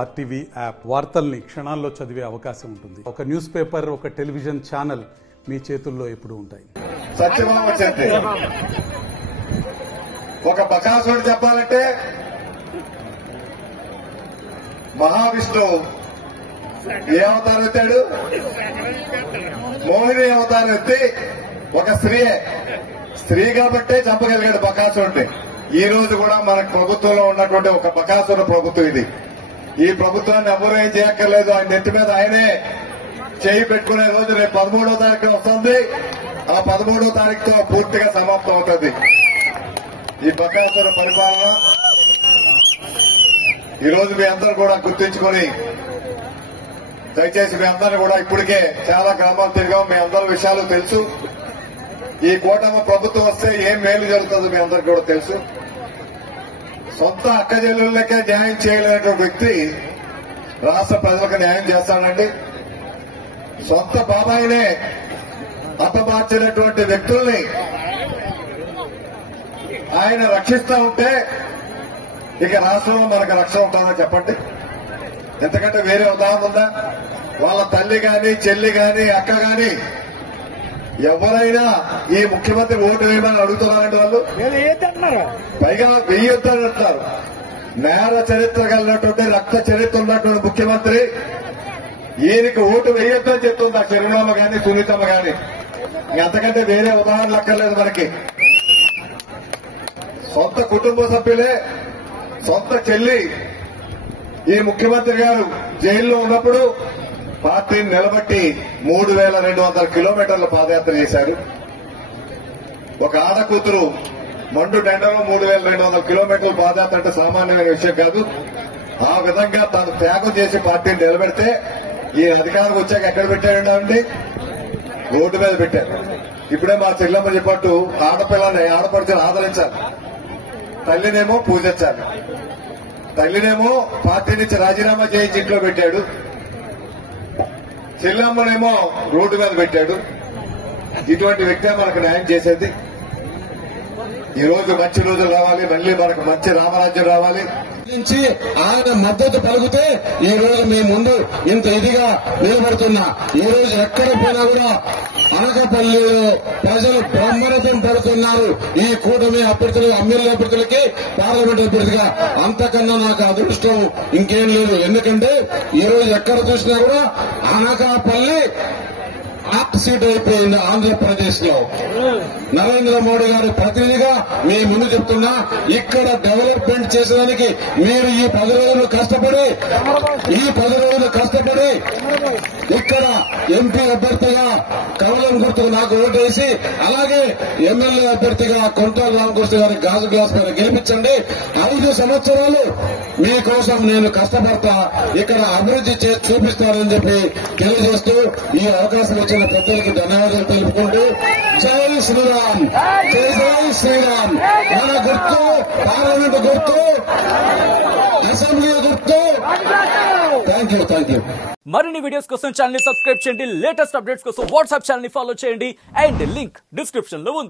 RTV app వార్తల్ని క్షణాల్లో చదివే అవకాశం ఉంటుంది. ఒక న్యూస్ పేపర్, ఒక టెలివిజన్ ఛానల్ మీ చేతుల్లో ఎప్పుడూ ఉంటాయి. సత్యభామ చెట్టు ఒక బకాసురుడు చెప్పాలంటే మహావిష్ణువు ఏ అవతారం ఎత్తాడు? మోహిని అవతారం ఎత్తి ఒక స్త్రీ కాబట్టే చంపగలిగాడు బకాసురుడిని. ఈ రోజు కూడా మన ప్రభుత్వంలో ఉన్నటువంటి ఒక బకాసుర ప్రభుత్వం ఇది. ఈ ప్రభుత్వాన్ని ఎవరూ ఏం చేయక్కర్లేదు. ఆయన నెత్తి మీద ఆయనే చేయి పెట్టుకునే రోజు రేపు 13వ తారీఖు వస్తుంది. ఆ 13వ తారీఖుతో పూర్తిగా సమాప్తం అవుతుంది ఈ బకాసుర పరిపాలన. ఈ రోజు మీ అందరూ కూడా గుర్తించుకొని దయచేసి మీ అందరూ కూడా ఇప్పటికే చాలా గ్రామాలు తిరిగాం. మీ అందరి విషయాలు తెలుసు. ఈ కూటమి ప్రభుత్వం వస్తే ఏం మేలు జరుగుతుందో మీ అందరికీ కూడా తెలుసు. సొంత అక్కజెల్లులకే న్యాయం చేయలేనటువంటి వ్యక్తి రాష్ట్ర ప్రజలకు న్యాయం చేస్తాడండి. సొంత బాబాయినే హతమార్చినటువంటి వ్యక్తుల్ని ఆయన రక్షిస్తా ఉంటే ఇక రాష్ట్రంలో మనకు రక్షణ ఉంటుందని చెప్పండి. ఎందుకంటే వేరే ఉదాహరణ ఉందా? వాళ్ళ తల్లి గాని, చెల్లి గాని, అక్క గాని ఎవరైనా ఈ ముఖ్యమంత్రి ఓటు వేయమని అడుగుతున్నారండి. వాళ్ళు పైగా వెయ్యొద్దని అంటారు. నేర చరిత్ర కలిగినటువంటి, రక్త చరిత్ర ఉన్నటువంటి ముఖ్యమంత్రి ఈయనకి ఓటు వేయొద్దని చెప్తుంది ఆ చిరునామ గాని, సునీతమ్మ గాని. అంతకంటే వేరే ఉదాహరణలు అక్కర్లేదు మనకి. సొంత కుటుంబ సభ్యులే, సొంత చెల్లి ఈ ముఖ్యమంత్రి గారు జైల్లో ఉన్నప్పుడు పార్టీని నిలబట్టి 3200 కిలోమీటర్ల పాదయాత్ర చేశారు. ఒక ఆడకూతురు మండు డండలో 3200 కిలోమీటర్ల పాదయాత్ర అంటే సామాన్యమైన విషయం కాదు. ఆ విధంగా తాను త్యాగం చేసి పార్టీని నిలబెడితే ఈ అధికారం వచ్చాక ఎక్కడ పెట్టాడండి? రోడ్డు మీద పెట్టారు. ఇప్పుడే మా చెల్లమ్మ చెప్పట్టు ఆడపిల్లని, ఆడపడుచుని ఆదరించాలి, తల్లినేమో పూజించాలి. తల్లినేమో పార్టీ నుంచి రాజీనామా చేయించి ఇంట్లో పెట్టాడు, చెల్లమ్మనేమో రోడ్డు మీద పెట్టాడు. ఇటువంటి వ్యక్తే మనకు న్యాయం చేసేది. ఈ రోజు మంచి రోజులు రావాలి, మళ్లీ మనకు మంచి రామరాజ్యం రావాలి. ఆయన మద్దతు పలికితే ఈ రోజు మీ ముందు ఇంత ఇదిగా నిలబడుతున్నా. ఈ రోజు ఎక్కడ పోయినా కూడా అనకాపల్లిలో ప్రజలు బ్రహ్మరథం పడుతున్నారు ఈ కూటమి అభ్యర్థులు, ఎమ్మెల్యే అభ్యర్థులకి, పార్లమెంట్ అభ్యర్థిగా. అంతకన్నా నాకు అదృష్టం ఇంకేం లేదు. ఎందుకంటే ఈ రోజు ఎక్కడ చూసినా కూడా అనకాపల్లి హాట్ సీట్ అయిపోయింది ఆంధ్రప్రదేశ్ లో. నరేంద్ర మోడీ గారు ప్రతినిధిగా మీ ముందు చెప్తున్నా, ఇక్కడ డెవలప్మెంట్ చేసేదానికి మీరు ఈ 10 రోజులు కష్టపడి ఇక్కడ ఎంపీ అభ్యర్థిగా కమలం గుర్తుకు నాకు ఓటేసి, అలాగే ఎమ్మెల్యే అభ్యర్థిగా కొంటాల రామకృష్ణ గారి గాజు గ్లాస్ పైన గెలిపించండి. 5 సంవత్సరాలు మీకోసం నేను కష్టపడతా, ఇక్కడ అభివృద్ధి చేసి చూపిస్తానని చెప్పి తెలియజేస్తూ ఈ అవకాశం వచ్చిన పెద్దలకి ధన్యవాదాలు తెలుపుకుంటూ జై శ్రీరామ్, జై శ్రీరామ్. మన గుర్తు పార్లమెంట్ గుర్తు, అసెంబ్లీ గుర్తు. Thank you. మరిన్ని వీడియోస్ కోసం ఛానల్ ని సబ్స్క్రైబ్ చేయండి. లేటెస్ట్ అప్డేట్స్ కోసం వాట్సాప్ ఛానల్ ని ఫాలో చేయండి. అండ్ లింక్ డిస్క్రిప్షన్ లో ఉంది.